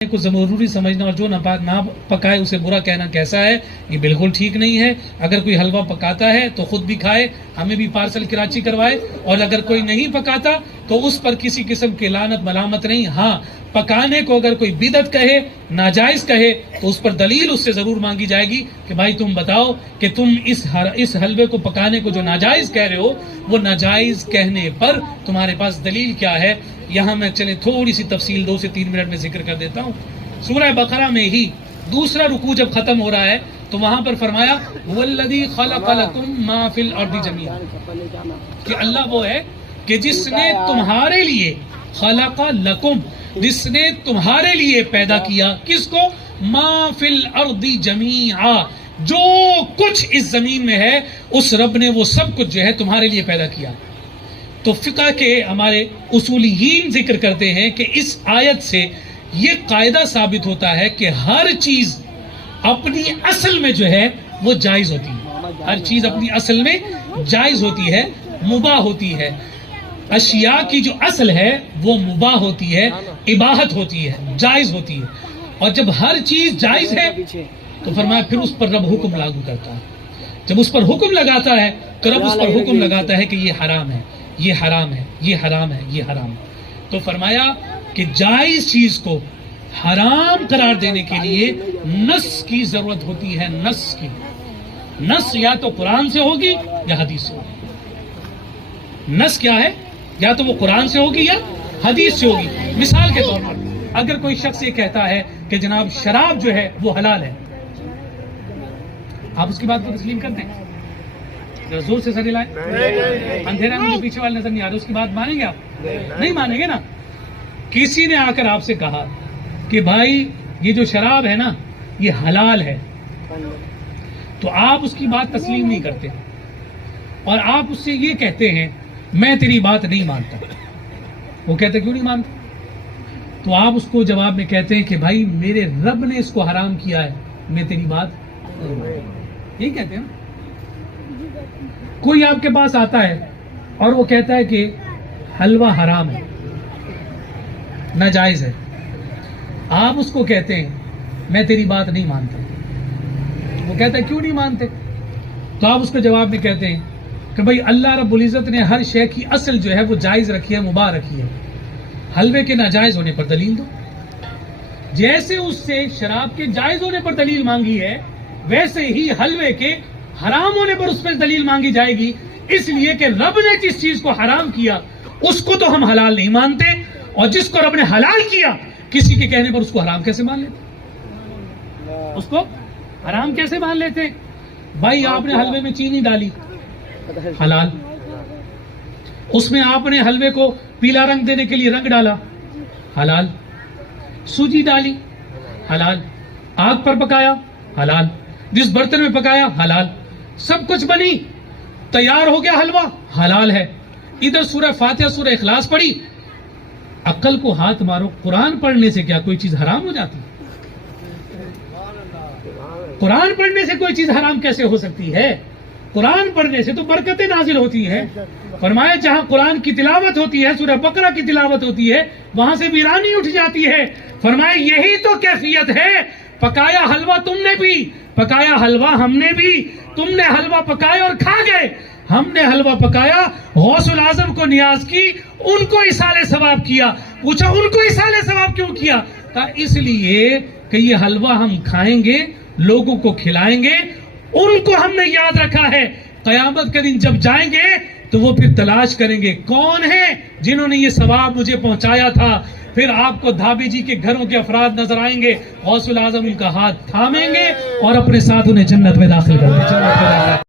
کو ضروری سمجھنا اور جو نہ پکائے اسے برا کہنا کیسا ہے؟ یہ بالکل ٹھیک نہیں ہے۔ اگر کوئی حلوہ پکاتا ہے تو خود بھی کھائے، ہمیں بھی پارسل کراچی کروائے، اور اگر کوئی نہیں پکاتا تو اس پر کسی قسم کی لعنت ملامت نہیں۔ ہاں، پکانے کو اگر کوئی بدعت کہے، ناجائز کہے، تو اس پر دلیل اس سے ضرور مانگی جائے گی کہ بھائی تم بتاؤ کہ تم اس حلوے کو پکانے کو جو ناجائز کہہ رہے ہو، وہ ناجائز کہنے پر تمہارے پاس دلیل کیا ہے؟ یہاں میں چلیں تھوڑی سی تفصیل 2 سے 3 منٹ میں ذکر کر دیتا ہوں۔ سورہ بقرہ میں ہی دوسرا رکوع جب ختم ہو رہا ہے تو وہاں پر فرمایا وَالَّذِي خَلَقَ لَكُم مَّا فِي الْأَرْضِ جَمِيعًا، کہ اللہ وہ ہے کہ جس نے تمہارے لیے خلق لکم، جس نے تمہارے لیے پیدا کیا، کس کو؟ ما فی الارض جمیعا، جو کچھ اس زمین میں ہے اس رب نے وہ سب کچھ جو ہے تمہارے لیے پیدا کیا۔ تو فقہ کے ہمارے اصولیین ذکر کرتے ہیں کہ اس آیت سے یہ قاعدہ ثابت ہوتا ہے کہ ہر چیز اپنی اصل میں جو ہے وہ جائز ہوتی ہے، ہر چیز اپنی اصل میں جائز ہوتی ہے، مباح ہوتی ہے۔ اشیاء کی جو اصل ہے وہ مباح ہوتی ہے، اباحت ہوتی ہے، جائز ہوتی ہے، اور جب ہر چیز جائز ہے تو فرمایا پھر اس پر رب حکم لاگو کرتا ہے۔ جب اس پر حکم لگاتا ہے تو رب اس پر حکم لگاتا ہے کہ یہ حرام ہے، یہ حرام ہے، یہ حرام ہے، یہ حرام ہے۔ تو فرمایا کہ جائز چیز کو حرام قرار دینے کے لیے نص کی ضرورت ہوتی ہے، نص کی۔ نص یا تو قرآن سے ہوگی یا حدیث سے ہوگی۔ نص کیا ہے؟ یا تو وہ قرآن سے ہوگی یا حدیث سے ہوگی۔ مثال کے طور پر اگر کوئی شخص یہ کہتا ہے کہ جناب شراب جو ہے وہ حلال ہے، آپ اس کی بات کو تسلیم کرتے ہیں؟ ذرا زور سے سر ہلائیں۔ اندھیرا میں جو پیچھے والے نظر نہیں آ رہے، اس کی بات مانیں گے آپ؟ نہیں مانیں گے نا۔ کسی نے آ کر آپ سے کہا کہ بھائی یہ جو شراب ہے نا یہ حلال ہے، تو آپ اس کی بات تسلیم نہیں کرتے، اور آپ اس سے یہ کہتے ہیں میں تیری بات نہیں مانتا۔ وہ کہتے کیوں نہیں مانتا؟ تو آپ اس کو جواب میں کہتے ہیں کہ بھائی میرے رب نے اس کو حرام کیا ہے، میں تیری بات نہیں مانتا۔ یہی کہتے ہیں نا۔ کوئی آپ کے پاس آتا ہے اور وہ کہتا ہے کہ حلوہ حرام ہے، ناجائز ہے، آپ اس کو کہتے ہیں میں تیری بات نہیں مانتا۔ وہ کہتا ہے کیوں نہیں مانتے؟ تو آپ اس کو جواب میں کہتے ہیں کہ بھئی اللہ رب العزت نے ہر شے کی اصل جو ہے وہ جائز رکھی ہے، مباح رکھی ہے، حلوے کے ناجائز ہونے پر دلیل دو۔ جیسے اس سے شراب کے جائز ہونے پر دلیل مانگی ہے، ویسے ہی حلوے کے حرام ہونے پر اس پر دلیل مانگی جائے گی، اس لیے کہ رب نے جس چیز کو حرام کیا اس کو تو ہم حلال نہیں مانتے، اور جس کو رب نے حلال کیا کسی کے کہنے پر اس کو حرام کیسے مان لیتے؟ اس کو حرام کیسے مان لیتے؟ بھائی آپ نے حلوے میں چینی ڈالی، حلال۔ اس میں آپ نے حلوے کو پیلا رنگ دینے کے لیے رنگ ڈالا، حلال۔ سوجی ڈالی، حلال۔ آگ پر پکایا، حلال۔ جس برتن میں پکایا، حلال۔ سب کچھ بنی، تیار ہو گیا حلوہ، حلال ہے۔ ادھر سورہ فاتحہ سورہ اخلاص پڑھی، عقل کو ہاتھ مارو، قرآن پڑھنے سے کیا کوئی چیز حرام ہو جاتی؟ قرآن پڑھنے سے کوئی چیز حرام کیسے ہو سکتی ہے؟ قرآن پڑھنے سے تو برکتیں نازل ہوتی ہیں۔ فرمایا جہاں قرآن کی تلاوت ہوتی ہے، سورہ بقرہ کی تلاوت ہوتی ہے، وہاں سے ویرانی اٹھ جاتی ہے۔ فرمایا یہی تو کیفیت ہے، پکایا حلوہ تم نے بھی، پکایا حلوہ ہم نے بھی، تم نے حلوہ پکایا اور کھا گئے، ہم نے حلوہ پکایا، غوث العظم کو نیاز کی، ان کو اصالِ ثواب کیا۔ پوچھا ان کو اصالِ ثواب کیوں کیا؟ کہا اس لیے کہ یہ حلوہ ہم کھائیں گے، لوگوں کو کھلائیں گے، ان کو ہم نے یاد رکھا ہے، قیامت کے دن جب جائیں گے تو وہ پھر تلاش کریں گے کون ہیں جنہوں نے یہ ثواب مجھے پہنچایا تھا۔ پھر آپ کو دھابی جی کے گھروں کے افراد نظر آئیں گے، غوث العظم ان کا ہاتھ تھامیں گے اور اپنے ساتھ انہیں جنت میں داخل کریں گے۔